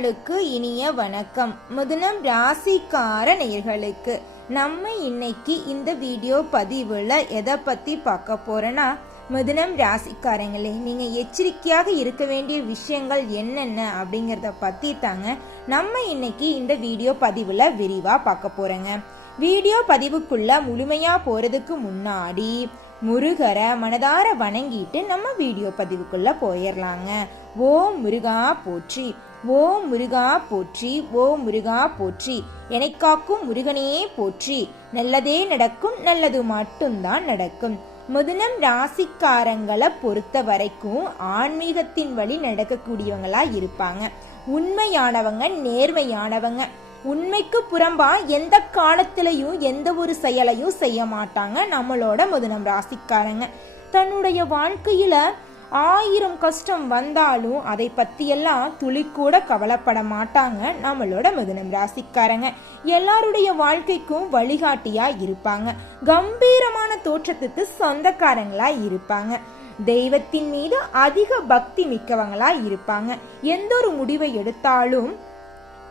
நேயர்களுக்கு இனிய வணக்கம். முதலம் ராசிக்கார நேயர்களுக்கு நம்ம இன்னைக்கு இந்த வீடியோ பதிவில் எதை பற்றி பார்க்க போகிறோன்னா மிதுனம் ராசிக்காரங்களே நீங்கள் எச்சரிக்கையாக இருக்க வேண்டிய விஷயங்கள் என்னென்ன அப்படிங்கிறத பற்றி தாங்க நம்ம இன்னைக்கு இந்த வீடியோ பதிவில் விரிவாக பார்க்க போகிறோங்க வீடியோ பதிவுக்குள்ளே முழுமையாக போகிறதுக்கு முன்னாடி முருகரை மனதார வணங்கிட்டு நம்ம வீடியோ பதிவுக்குள்ளே போயிடலாங்க ஓ முருகா போற்றி. ஓம் முருகா போற்றி ஓம் முருகா போற்றி. என்னை காக்கும் போற்றி. நல்லதே நடக்கும் நல்லது மட்டும்தான் நடக்கும். முதலம் ராசிக்காரங்களை பொறுத்த வரைக்கும் ஆன்மீகத்தின் வழி நடக்கக்கூடியவங்களா இருப்பாங்க. உண்மையானவங்க நேர்மையானவங்க. உண்மைக்கு புறம்பா எந்த காலத்திலையும் எந்த ஒரு செயலையும் செய்ய மாட்டாங்க நம்மளோட முதலம் ராசிக்காரங்க. தன்னுடைய வாழ்க்கையில ஆயிரம் கஷ்டம் வந்தாலும் அதை பற்றியெல்லாம் துளி கூட கவலைப்பட மாட்டாங்க நம்மளோட மிதுனம் ராசிக்காரங்க. எல்லாருடைய வாழ்க்கைக்கும் வழிகாட்டியாக இருப்பாங்க. கம்பீரமான தோற்றத்துக்கு சொந்தக்காரங்களா இருப்பாங்க. தெய்வத்தின் மீது அதிக பக்தி மிக்கவங்களா இருப்பாங்க. எந்த ஒரு முடிவை எடுத்தாலும்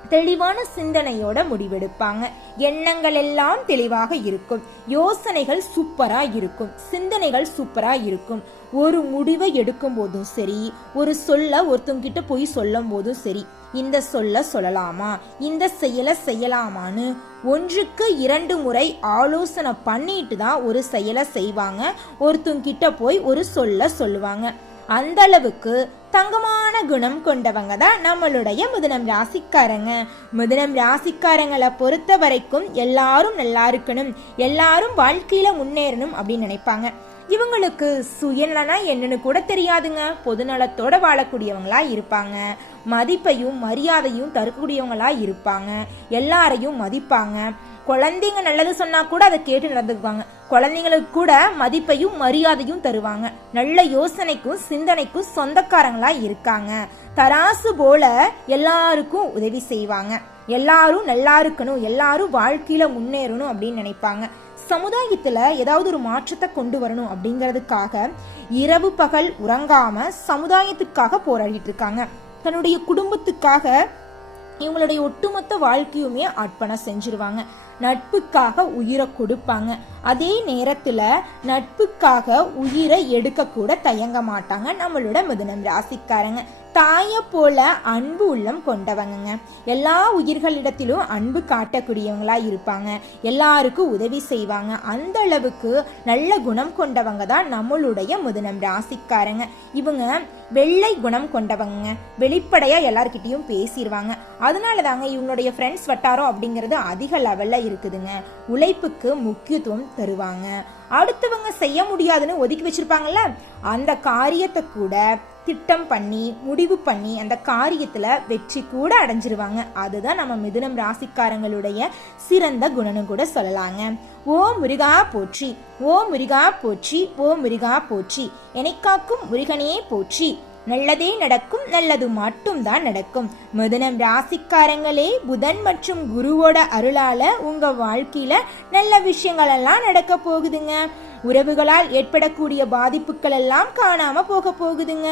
தெளிவான சிந்தனையோட முடிவெடுப்பாங்க. எண்ணங்கள் எல்லாம் தெளிவாக இருக்கும். யோசனைகள் சூப்பரா இருக்கும். சிந்தனைகள் சூப்பரா இருக்கும். ஒரு முடிவை எடுக்கும் போதும் சரி ஒரு சொல்ல ஒருத்தங்கிட்ட போய் சொல்லும் போதும் சரி இந்த சொல்ல சொல்லலாமா? இந்த செயலை செய்யலாமான்னு ஒன்றுக்கு இரண்டு முறை ஆலோசனை பண்ணிட்டு தான் ஒரு செயலை செய்வாங்க. ஒருத்தங்கிட்ட போய் ஒரு சொல்ல சொல்லுவாங்க. அந்த அளவுக்கு தங்கமான குணம் கொண்டவங்க தான் நம்மளுடைய மிதுனம் ராசிக்காரங்க. மிதுனம் ராசிக்காரங்களை பொறுத்த வரைக்கும் எல்லாரும் நல்லா இருக்கணும் எல்லாரும் வாழ்க்கையில முன்னேறணும் அப்படின்னு நினைப்பாங்க. இவங்களுக்கு சுயநலனா என்னன்னு கூட தெரியாதுங்க. பொதுநலத்தோட வாழக்கூடியவங்களா இருப்பாங்க. மதிப்பையும் மரியாதையும் தரக்கூடியவங்களா இருப்பாங்க. எல்லாரையும் மதிப்பாங்க. குழந்தைங்க நல்லது சொன்னா கூட அதை கேட்டு நடந்துக்குவாங்க. குழந்தைங்களுக்கு கூட மதிப்பையும் மரியாதையும் தருவாங்க. நல்ல யோசனைக்கும் சிந்தனைக்கும் சொந்தக்காரங்களா இருக்காங்க. தராசு போல எல்லாருக்கும் உதவி செய்வாங்க. எல்லாரும் நல்லா இருக்கணும் எல்லாரும் வாழ்க்கையில முன்னேறணும் அப்படின்னு நினைப்பாங்க. சமுதாயத்தில் ஏதாவது ஒரு மாற்றத்தை கொண்டு வரணும் அப்படிங்கிறதுக்காக இரவு பகல் உறங்காம சமுதாயத்துக்காக போராடிட்டு இருக்காங்க. தன்னுடைய குடும்பத்துக்காக இவங்களுடைய ஒட்டுமொத்த வாழ்க்கையுமே அர்ப்பணம் செஞ்சிருவாங்க. நட்புக்காக உயிரை கொடுப்பாங்க. அதே நேரத்தில் நட்புக்காக உயிரை எடுக்கக்கூட தயங்க மாட்டாங்க நம்மளோட மிதுனம் ராசிக்காரங்க. தாயை போல அன்பு உள்ளம் கொண்டவங்கங்க. எல்லா உயிர்களிடத்திலும் அன்பு காட்டக்கூடியவங்களா இருப்பாங்க. எல்லாருக்கும் உதவி செய்வாங்க. அந்த அளவுக்கு நல்ல குணம் கொண்டவங்க தான் நம்மளுடைய முதனம் ராசிக்காரங்க. இவங்க வெள்ளை குணம் கொண்டவங்க வெளிப்படையாக எல்லார்கிட்டேயும் பேசிடுவாங்க அதனால தாங்க இவங்களுடைய ஃப்ரெண்ட்ஸ் வட்டாரம் அப்படிங்கிறது அதிக லெவலில் இருக்குதுங்க. உழைப்புக்கு முக்கியத்துவம் தருவாங்க. அடுத்தவங்க செய்ய முடியாதுன்னு ஒதுக்கி வச்சிருப்பாங்கல்ல? அந்த காரியத்தை கூட திட்டம் பண்ணி முடிவு பண்ணி அந்த காரியத்துல வெற்றி கூட அடைஞ்சிருவாங்க. அதுதான் நம்ம மிதுனம் ராசிக்காரங்களுடைய சிறந்த குணம்னு கூட சொல்லலாங்க. ஓ முருகா போற்றி ஓ முருகா போற்றி ஓ முருகா போற்றி என்னை காக்கும் முருகனே போற்றி. நல்லதே நடக்கும் நல்லது மட்டும் தான் நடக்கும். மிதனம் ராசிக்காரங்களே புதன் மற்றும் குருவோட அருளால உங்க வாழ்க்கையில நல்ல விஷயங்கள் எல்லாம் நடக்க போகுதுங்க. உறவுகளால் ஏற்படக்கூடிய பாதிப்புகள் எல்லாம் காணாம போக போகுதுங்க.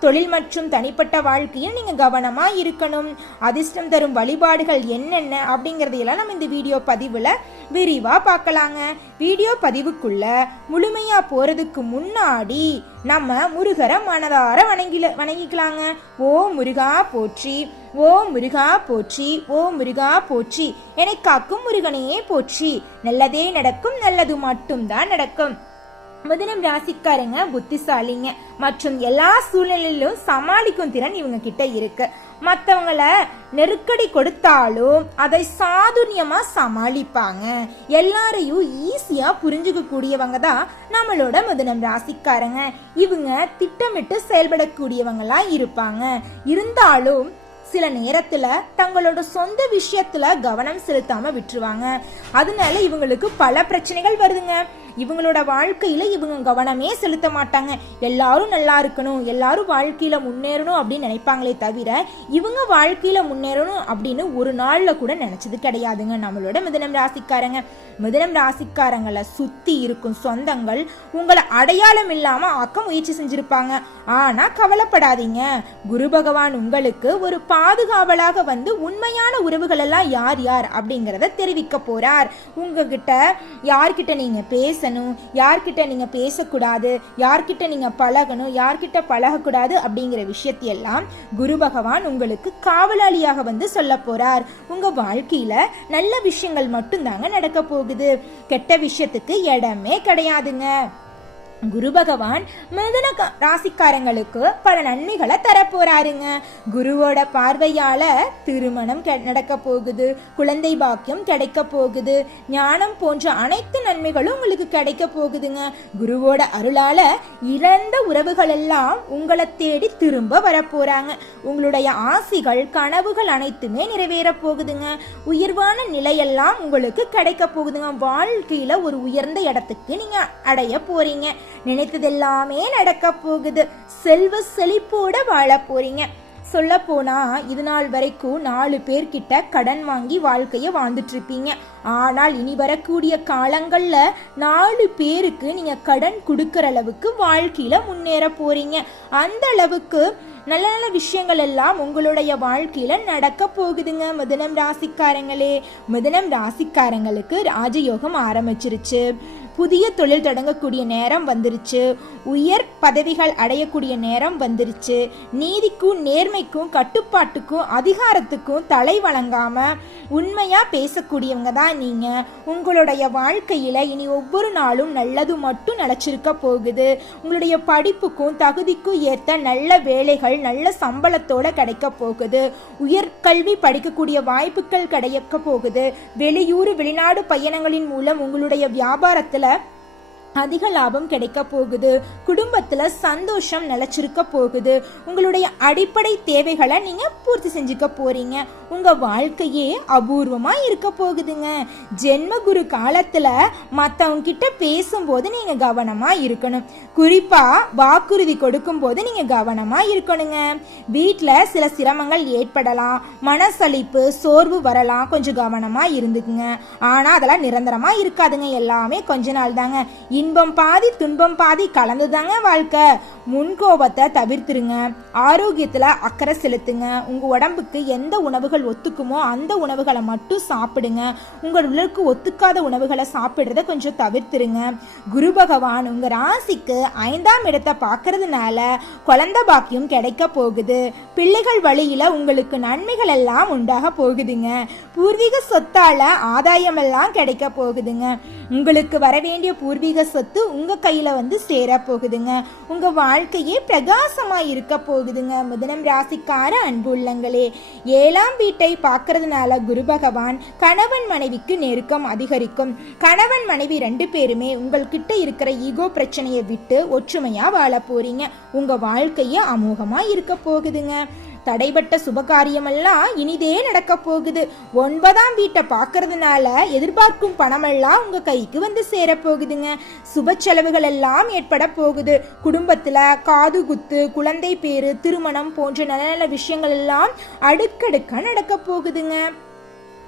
தொழில் மற்றும் தனிப்பட்ட வாழ்க்கையில் நீங்க கவனமா இருக்கணும். அதிர்ஷ்டம் தரும் வழிபாடுகள் என்னென்ன அப்படிங்கறதையெல்லாம் நம்ம இந்த வீடியோ பதிவுல விரிவா பார்க்கலாங்க. வீடியோ பதிவுக்குள்ள முழுமையா போறதுக்கு முன்னாடி நம்ம முருகரை மனதார வணங்கில வணங்கிக்கலாங்க. ஓ முருகா போற்றி. ஓ முருகா போற்றி ஓ முருகா போற்றி என்னை காக்கும் முருகனையே போற்றி. நல்லதே நடக்கும் நல்லது மட்டும்தான் நடக்கும். முதலம் ராசிக்காரங்க புத்திசாலிங்க. மற்றும் எல்லா சூழ்நிலையிலும் சமாளிக்கும் திறன் இவங்க கிட்ட இருக்கு. மற்றவங்கள நெருக்கடி கொடுத்தாலும் அதை சாதுரியமாக சமாளிப்பாங்க. எல்லாரையும் ஈஸியாக புரிஞ்சுக்கக்கூடியவங்க தான் நம்மளோட முதனம் ராசிக்காரங்க. இவங்க திட்டமிட்டு செயல்படக்கூடியவங்களாக இருப்பாங்க. இருந்தாலும் சில நேரத்துல தங்களோட சொந்த விஷயத்துல கவனம் செலுத்தாம விட்டுருவாங்க. அதனால இவங்களுக்கு பல பிரச்சனைகள் வருதுங்க. இவங்களோட வாழ்க்கையில இவங்க கவனமே செலுத்த மாட்டாங்க. எல்லாரும் நல்லா இருக்கணும் எல்லாரும் வாழ்க்கையில முன்னேறணும் அப்படின்னு நினைப்பாங்களே தவிர இவங்க வாழ்க்கையில முன்னேறணும் அப்படின்னு ஒரு நாள்ல கூட நினைச்சது கிடையாதுங்க. நம்மளோட மிதனம் ராசிக்காரங்க மிதனம் ராசிக்காரங்களை சுத்தி இருக்கும் சொந்தங்கள் உங்களை அடையாளம் இல்லாம ஆக்க முயற்சி செஞ்சிருப்பாங்க. ஆனா கவலைப்படாதீங்க. குரு பகவான் உங்களுக்கு ஒரு பாதுகாவலாக வந்து உண்மையான உறவுகள் எல்லாம் யார் யார் அப்படிங்கிறத தெரிவிக்க போறார். உங்ககிட்ட யார்கிட்ட நீங்க பேசணும் யார்கிட்ட நீங்க பேசக்கூடாது யார்கிட்ட நீங்க பழகணும் யார்கிட்ட பழகக்கூடாது அப்படிங்கிற விஷயத்தையெல்லாம் குரு பகவான் உங்களுக்கு காவலாளியாக வந்து சொல்ல போறார். உங்க வாழ்க்கையில நல்ல விஷயங்கள் மட்டும்தாங்க நடக்க போகுது. கெட்ட விஷயத்துக்கு இடமே கிடையாதுங்க. குரு பகவான் மிதன ராசிக்காரங்களுக்கு பல நன்மைகளை தரப்போறாருங்க. குருவோட பார்வையால திருமணம் கெ- நடக்க போகுது குழந்தை பாக்கியம் கிடைக்க போகுது ஞானம் போன்ற அனைத்து நன்மைகளும் உங்களுக்கு கிடைக்க போகுதுங்க. குருவோட அருளால இறந்த உறவுகள் எல்லாம் உங்களை தேடி திரும்ப வரப்போறாங்க. உங்களுடைய ஆசிகள் கனவுகள் அனைத்துமே நிறைவேற போகுதுங்க. உயர்வான நிலையெல்லாம் உங்களுக்கு கிடைக்க போகுதுங்க. வாழ்க்கையில ஒரு உயர்ந்த இடத்துக்கு நீங்க அடைய போறீங்க. நினைத்ததெல்லாமே நடக்க போகுது. செல்வ செழிப்போட வாழ போறீங்க. சொல்ல போனா இது நாள் வரைக்கும் நாலு பேர்கிட்ட கடன் வாங்கி வாழ்க்கைய வாழ்ந்துட்டு இருப்பீங்க. ஆனால் இனி வரக்கூடிய காலங்கள்ல நாலு பேருக்கு நீங்க கடன் கொடுக்கற அளவுக்கு வாழ்க்கையில முன்னேற போறீங்க. அந்த அளவுக்கு நல்ல நல்ல விஷயங்கள் எல்லாம் உங்களுடைய வாழ்க்கையில நடக்க போகுதுங்க. மிதனம் ராசிக்காரங்களே மிதனம் ராசிக்காரங்களுக்கு ராஜயோகம் ஆரம்பிச்சிருச்சு. புதிய தொழில் தொடங்கக்கூடிய நேரம் வந்துருச்சு. உயர் பதவிகள் அடையக்கூடிய நேரம் வந்துருச்சு. நீதிக்கும் நேர்மைக்கும் கட்டுப்பாட்டுக்கும் அதிகாரத்துக்கும் தலை வழங்காம உண்மையா பேசக்கூடியவங்க தான் நீங்க. உங்களுடைய வாழ்க்கையில இனி ஒவ்வொரு நாளும் நல்லது மட்டும் நிலச்சிருக்க போகுது. உங்களுடைய படிப்புக்கும் தகுதிக்கும் ஏத்த நல்ல வேலைகள் நல்ல சம்பளத்தோட கிடைக்க போகுது. உயர்கல்வி படிக்கக்கூடிய வாய்ப்புகள் கிடைக்க போகுது. வெளியூர் வெளிநாடு பயணங்களின் மூலம் உங்களுடைய வியாபாரத்தில் இதில் அதிக லாபம் கிடைக்க போகுது. குடும்பத்துல சந்தோஷம் நிலைச்சிருக்க போகுது. உங்களுடைய அடிப்படை தேவைகளை நீங்க பூர்த்தி செஞ்சுக்க போறீங்க. உங்க வாழ்க்கையே அபூர்வமா இருக்க போகுதுங்க. ஜென்ம குரு காலத்துல மற்றவங்க கிட்ட பேசும்போது நீங்க கவனமா இருக்கணும். குறிப்பா வாக்குறுதி கொடுக்கும் போது நீங்க கவனமா இருக்கணுங்க. வீட்டில் சில சிரமங்கள் ஏற்படலாம். மனசளிப்பு சோர்வு வரலாம். கொஞ்சம் கவனமா இருந்துக்குங்க. ஆனா அதெல்லாம் நிரந்தரமா இருக்காதுங்க. எல்லாமே கொஞ்ச நாள் தாங்க இன்பம் பாதி துன்பம் பாதி கலந்துதாங்க வாழ்க்கை. முன்கோபத்தை தவிர்த்துருங்க. ஆரோக்கியத்தில் அக்கறை செலுத்துங்க. உங்கள் உடம்புக்கு எந்த உணவுகள் ஒத்துக்குமோ அந்த உணவுகளை மட்டும் சாப்பிடுங்க. உங்கள் உடலுக்கு ஒத்துக்காத உணவுகளை சாப்பிட்றத கொஞ்சம் தவிர்த்துருங்க. குரு பகவான் உங்கள் ராசிக்கு ஐந்தாம் இடத்தை பார்க்கறதுனால குழந்தை பாக்கியம் கிடைக்க போகுது. பிள்ளைகள் வழியில் உங்களுக்கு நன்மைகள் எல்லாம் உண்டாக போகுதுங்க. பூர்வீக சொத்தால் ஆதாயம் எல்லாம் கிடைக்க போகுதுங்க. உங்களுக்கு வர வேண்டிய பூர்வீக சொத்து உங்க கையில வந்து சேர போகுதுங்க. உங்க வாழ்க்கையே பிரகாசமா இருக்க போகுதுங்க. முதனம் ராசிக்கார அன்பு உள்ளங்களே. ஏழாம் வீட்டை பார்க்கறதுனால குரு பகவான் கணவன் மனைவிக்கு நெருக்கம் அதிகரிக்கும். கணவன் மனைவி ரெண்டு பேருமே உங்கள்கிட்ட இருக்கிற ஈகோ பிரச்சனையை விட்டு ஒற்றுமையா வாழ போறீங்க. உங்க வாழ்க்கையே அமோகமா இருக்க போகுதுங்க. தடைபட்ட சுபகாரியமெல்லாம் இனிதே நடக்கப் போகுது. ஒன்பதாம் வீட்டை பார்க்கறதுனால எதிர்பார்க்கும் பணமெல்லாம் உங்கள் கைக்கு வந்து சேரப்போகுதுங்க சுப செலவுகள் எல்லாம் ஏற்பட போகுது. குடும்பத்தில் காது குத்து குழந்தை பேரு திருமணம் போன்ற நல்ல நல்ல விஷயங்கள் எல்லாம் அடுக்கடுக்காக நடக்க போகுதுங்க.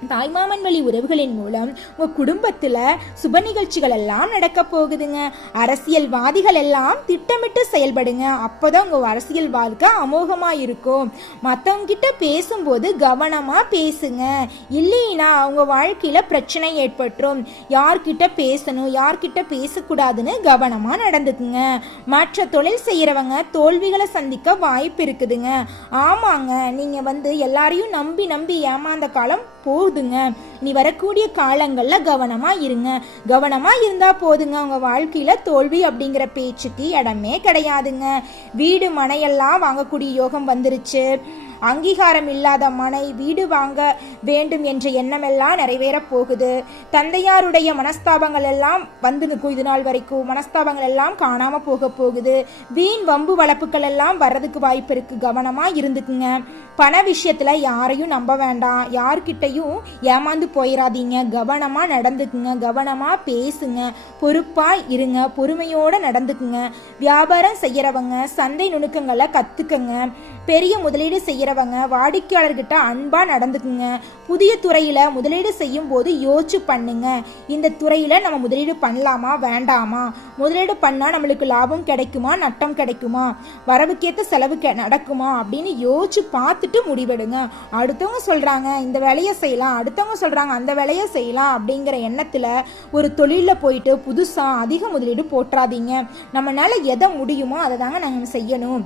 தாய்மாமன் வழி உறவுகளின் மூலம் உங்க குடும்பத்துல சுப நிகழ்ச்சிகள் எல்லாம் நடக்க போகுதுங்க. அரசியல்வாதிகள் எல்லாம் திட்டமிட்டு செயல்படுங்க. அப்போதான் உங்க அரசியல் வாழ்க்கை அமோகமா இருக்கும். மற்றவங்க கிட்ட பேசும்போது கவனமா பேசுங்க. இல்லைன்னா அவங்க வாழ்க்கையில பிரச்சனை ஏற்பட்டுரும். யார்கிட்ட பேசணும் யார்கிட்ட பேசக்கூடாதுன்னு கவனமா நடந்துக்குங்க. மற்ற தொழில் செய்யறவங்க தோல்விகளை சந்திக்க வாய்ப்பு இருக்குதுங்க. ஆமாங்க நீங்க வந்து எல்லாரையும் நம்பி நம்பி ஏமாந்த காலம் போதுங்க நீ வரக்கூடிய காலங்களில் கவனமா இருங்க. கவனமா இருந்தா போதுங்க. அவங்க வாழ்க்கையில தோல்வி அப்படிங்கிற பேச்சுக்கு இடமே கிடையாதுங்க. வீடு மனையெல்லாம் வாங்கக்கூடிய யோகம் வந்துருச்சு. அங்கீகாரம் இல்லாத மனை வீடு வாங்க வேண்டும் என்ற எண்ணமெல்லாம் நிறைவேறப் போகுது. தந்தையாருடைய மனஸ்தாபங்கள் எல்லாம் வந்து நிற்கும் இது நாள் வரைக்கும். மனஸ்தாபங்கள் எல்லாம் காணாமல் போக போகுது. வீண் வம்பு வளர்ப்புகள் எல்லாம் வர்றதுக்கு வாய்ப்பு இருக்கு. கவனமாக இருந்துக்குங்க. பண விஷயத்தில் யாரையும் நம்ப வேண்டாம். யார்கிட்டையும் ஏமாந்து போயிடாதீங்க கவனமாக நடந்துக்குங்க. கவனமாக பேசுங்க. பொறுப்பாக இருங்க. பொறுமையோடு நடந்துக்குங்க. வியாபாரம் செய்கிறவங்க சந்தை நுணுக்கங்களை கற்றுக்கங்க பெரிய முதலீடு செய்கிறவங்க வாடிக்கையாளர்கிட்ட அன்பாக நடந்துக்குங்க. புதிய துறையில் முதலீடு செய்யும் போது யோசிச்சு பண்ணுங்க. இந்த துறையில் நம்ம முதலீடு பண்ணலாமா வேண்டாமா? முதலீடு பண்ணால் நம்மளுக்கு லாபம் கிடைக்குமா நட்டம் கிடைக்குமா? வரவுக்கேற்ற செலவு கெ- நடக்குமா? அப்படின்னு யோசிச்சு பார்த்துட்டு முடிவெடுங்க. அடுத்தவங்க சொல்கிறாங்க இந்த வேலையை செய்யலாம். அடுத்தவங்க சொல்கிறாங்க அந்த வேலையை செய்யலாம் அப்படிங்கிற எண்ணத்தில் ஒரு தொழிலில் போயிட்டு புதுசாக அதிக முதலீடு போட்டுறாதீங்க நம்மளால் எதை முடியுமோ அதை தாங்க நாங்கள் செய்யணும்.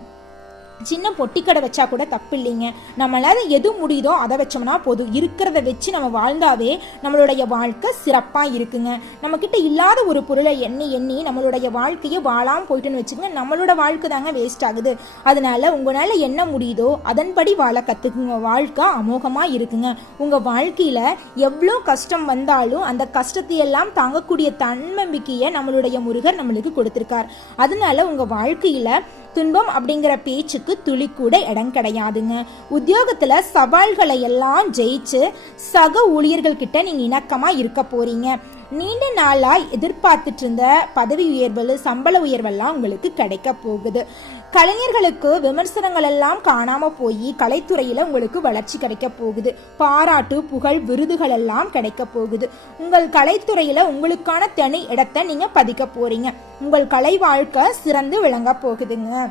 சின்ன பொட்டிக்கடை வச்சா கூட தப்பு இல்லைங்க நம்மளால எது முடியுதோ அதை வச்சோம்னா போதும். இருக்கிறத வச்சு நம்ம வாழ்ந்தாவே நம்மளுடைய வாழ்க்கை சிறப்பாக இருக்குங்க. நம்மக்கிட்ட இல்லாத ஒரு பொருளை எண்ணி எண்ணி நம்மளுடைய வாழ்க்கையை வாழாமல் போயிட்டுன்னு வச்சுக்கோங்க நம்மளோட வாழ்க்கை தாங்க வேஸ்ட் ஆகுது. அதனால உங்களால் என்ன முடியுதோ அதன்படி வாழ கற்றுக்குங்க வாழ்க்கை அமோகமாக இருக்குங்க. உங்கள் வாழ்க்கையில் எவ்வளோ கஷ்டம் வந்தாலும் அந்த கஷ்டத்தையெல்லாம் தாங்கக்கூடிய தன்னம்பிக்கையை நம்மளுடைய முருகர் நம்மளுக்கு கொடுத்துருக்கார். அதனால உங்கள் வாழ்க்கையில் துன்பம் அப்படிங்கிற பேச்சுக்கு துளி கூட இடம் கிடையாதுங்க. உத்தியோகத்துல சவால்களை எல்லாம் ஜெயிச்சு சக ஊழியர்கள் கிட்ட நீங்க இணக்கமா இருக்க போறீங்க. நீண்ட நாளாக எதிர்பார்த்துட்டு இருந்த பதவி உயர்வு சம்பள உயர்வெல்லாம் உங்களுக்கு கிடைக்க போகுது. கலைஞர்களுக்கு விமர்சனங்கள் எல்லாம் காணாம போய் கலைத்துறையில உங்களுக்கு வளர்ச்சி கிடைக்க போகுது. பாராட்டு புகழ் விருதுகள் எல்லாம் கிடைக்க போகுது. உங்கள் கலைத்துறையில உங்களுக்கான தனி இடத்தை நீங்க பதிக்க போறீங்க. உங்கள் கலை வாழ்க்கை சிறந்து விளங்க போகுதுங்க.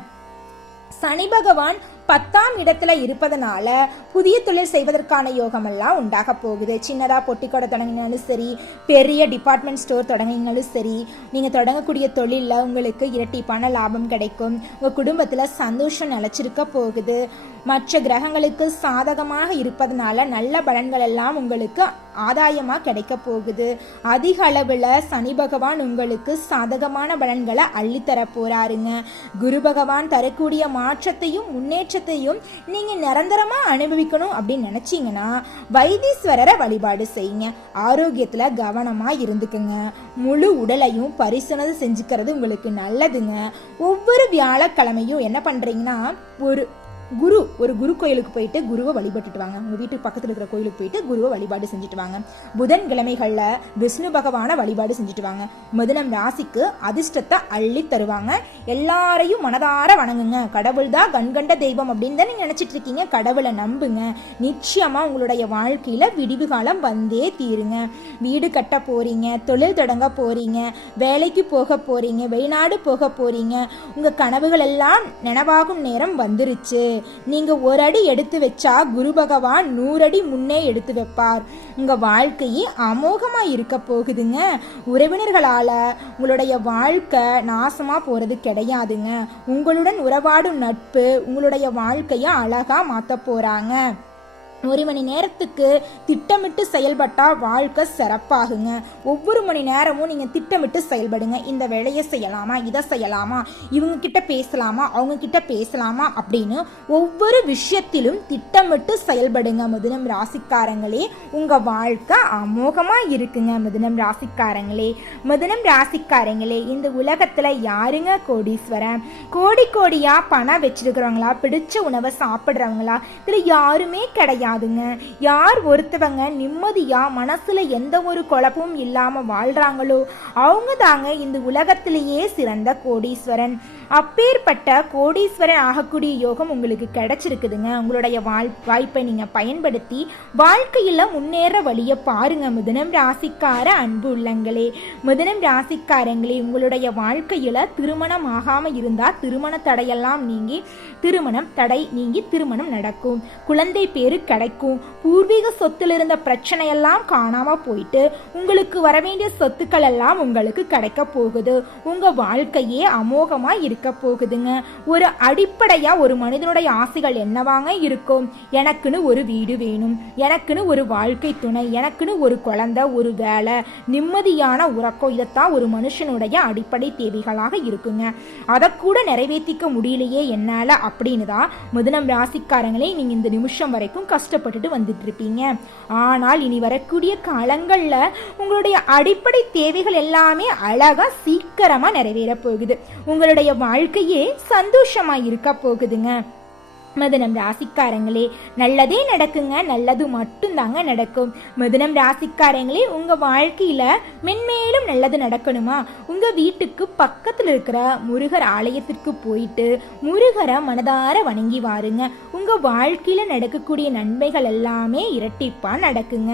சனி பகவான் பத்தாம் இடத்துல இருப்பதனால புதிய தொழில் செய்வதற்கான யோகமெல்லாம் உண்டாக போகுது. சின்னதாக பொட்டிக்கடை தொடங்கினாலும் சரி பெரிய டிபார்ட்மெண்ட் ஸ்டோர் தொடங்கினாலும் சரி நீங்கள் தொடங்கக்கூடிய தொழிலில் உங்களுக்கு இரட்டிப்பான லாபம் கிடைக்கும். உங்கள் குடும்பத்தில் சந்தோஷம் நிலச்சிருக்க போகுது. மற்ற கிரகங்களுக்கு சாதகமாக இருப்பதனால நல்ல பலன்கள் எல்லாம் உங்களுக்கு ஆதாயமாக கிடைக்க போகுது. அதிக அளவில் சனி பகவான் உங்களுக்கு சாதகமான பலன்களை அள்ளித்தர போகிறாருங்க குரு பகவான் தரக்கூடிய மாற்றத்தையும் முன்னேற்றத்தையும் நீங்கள் நிரந்தரமாக அனுபவிக்கணும் அப்படின்னு நினச்சிங்கன்னா வைத்தீஸ்வரரை வழிபாடு செய்யுங்க. ஆரோக்கியத்தில் கவனமாக இருந்துக்குங்க. முழு உடலையும் பரிசோதனை செஞ்சுக்கிறது உங்களுக்கு நல்லதுங்க. ஒவ்வொரு வியாழக்கிழமையும் என்ன பண்ணுறீங்கன்னா ஒரு குரு ஒரு குரு கோயிலுக்கு போயிட்டு குருவை வழிபட்டுட்டு வாங்க. உங்கள் வீட்டுக்கு பக்கத்தில் இருக்கிற கோயிலுக்கு போயிட்டு குருவை வழிபாடு செஞ்சுட்டு வாங்க. புதன்கிழமைகளில் விஷ்ணு பகவானை வழிபாடு செஞ்சுட்டு வாங்க. முதலம் ராசிக்கு அதிர்ஷ்டத்தை அள்ளி தருவாங்க. எல்லாரையும் மனதார வணங்குங்க. கடவுள் தான் கண்கண்ட தெய்வம் அப்படின்னு தான் நீங்கள் நினச்சிட்டு இருக்கீங்க. கடவுளை நம்புங்க. நிச்சயமாக உங்களுடைய வாழ்க்கையில் விடிவு காலம் வந்தே தீருங்க. வீடு கட்ட போகிறீங்க தொழில் தொடங்க போகிறீங்க வேலைக்கு போக போகிறீங்க வெளிநாடு போக போகிறீங்க உங்கள் கனவுகள் எல்லாம் நினைவாகும் நேரம் வந்துருச்சு. நீங்க ஒரு அடி எடுத்து வச்சா குரு பகவான் நூறடி முன்னே எடுத்து வைப்பார். உங்க வாழ்க்கையே அமோகமா இருக்க போகுதுங்க. உறவினர்களால உங்களுடைய வாழ்க்கை நாசமா போறது கிடையாதுங்க. உங்களுடன் உறவாடும் நட்பு உங்களுடைய வாழ்க்கையை அழகா மாத்த போறாங்க. ஒரு மணி நேரத்துக்கு திட்டமிட்டு செயல்பட்டால் வாழ்க்கை சிறப்பாகுங்க. ஒவ்வொரு மணி நேரமும் நீங்கள் திட்டமிட்டு செயல்படுங்க. இந்த வேலையை செய்யலாமா? இதை செய்யலாமா? இவங்கக்கிட்ட பேசலாமா? அவங்கக்கிட்ட பேசலாமா? அப்படின்னு ஒவ்வொரு விஷயத்திலும் திட்டமிட்டு செயல்படுங்க மிதுனம் ராசிக்காரங்களே. உங்கள் வாழ்க்கை அமோகமாக இருக்குங்க மிதுனம் ராசிக்காரங்களே. மிதுனம் ராசிக்காரங்களே இந்த உலகத்தில் யாருங்க கோடீஸ்வரன்? கோடி கோடியாக பணம் வச்சிருக்கிறவங்களா? பிடிச்ச உணவை சாப்பிட்றவங்களா? இதில் யாருமே கிடையாது. கிடையாதுங்க யார் ஒருத்தவங்க நிம்மதியாக மனசுல எந்த ஒரு குழப்பமும் இல்லாமல் வாழ்கிறாங்களோ அவங்க தாங்க இந்த உலகத்திலேயே சிறந்த கோடீஸ்வரன். அப்பேற்பட்ட கோடீஸ்வரன் ஆகக்கூடிய யோகம் உங்களுக்கு கிடைச்சிருக்குதுங்க. உங்களுடைய வாழ் வாய்ப்பை நீங்க பயன்படுத்தி வாழ்க்கையில முன்னேற வழியை பாருங்க. மிதுனம் ராசிக்கார அன்பு உள்ளங்களே மிதுனம் ராசிக்காரங்களே உங்களுடைய வாழ்க்கையில் திருமணம் ஆகாமல் இருந்தால் திருமண தடையெல்லாம் நீங்கி திருமணம் தடை நீங்கி திருமணம் நடக்கும். குழந்தை பேரு கிடைக்கும். பூர்வீக சொத்துல இருந்த பிரச்சனை எல்லாம் காணாம போயிட்டு உங்களுக்கு வரவேண்டிய சொத்துக்கள் எல்லாம் உங்களுக்கு கிடைக்க போகுது. உங்க வாழ்க்கையே அமோகமா இருக்க போகுதுங்க. ஒரு அடிப்படையா ஒரு மனிதனுடைய ஆசைகள் என்னவாங்க இருக்கும்? எனக்குன்னு ஒரு வீடு வேணும். எனக்குன்னு ஒரு வாழ்க்கை துணை. எனக்குன்னு ஒரு குழந்தை ஒரு வேலை. நிம்மதியான உறக்கம். இதைத்தான் ஒரு மனுஷனுடைய அடிப்படை தேவைகளாக இருக்குங்க. அதை கூட நிறைவேற்றிக்க முடியலையே என்னால் அப்படின்னு தான் மிதுனம் ராசிக்காரங்களே நீங்கள் இந்த நிமிஷம் வரைக்கும் கஷ்டப்பட்டுட்டு வந்துட்டு இருப்பீங்க ஆனால் இனி வரக்கூடிய காலங்களில் உங்களுடைய அடிப்படை தேவைகள் எல்லாமே அழகாக சீக்கிரமாக நிறைவேற போகுது. உங்களுடைய வாழ்க்கையே சந்தோஷமாக இருக்க போகுதுங்க. மிதுனம் ராசிக்காரங்களே நல்லதே நடக்குங்க நல்லது மட்டும்தாங்க நடக்கும். மிதுனம் ராசிக்காரங்களே உங்கள் வாழ்க்கையில் மென்மேலும் நல்லது நடக்கணுமா? உங்கள் வீட்டுக்கு பக்கத்தில் இருக்கிற முருகர் ஆலயத்திற்கு போயிட்டு முருகரை மனதார வணங்கி வாருங்க. உங்கள் வாழ்க்கையில் நடக்கக்கூடிய நன்மைகள் எல்லாமே இரட்டிப்பாக நடக்குங்க.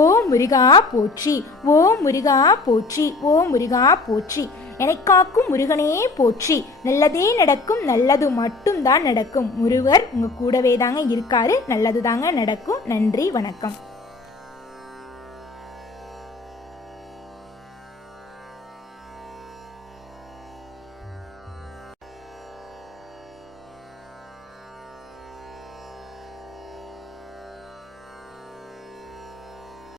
ஓ முருகா போற்றி ஓ முருகா போற்றி ஓ முருகா போற்றி. என்னை காக்கும் முருகனே போற்றி. நல்லதே நடக்கும் நல்லது மட்டும்தான் நடக்கும். முருகர் உங்க கூடவே தாங்க இருக்காரு. நல்லது தாங்க நடக்கும். நன்றி வணக்கம்.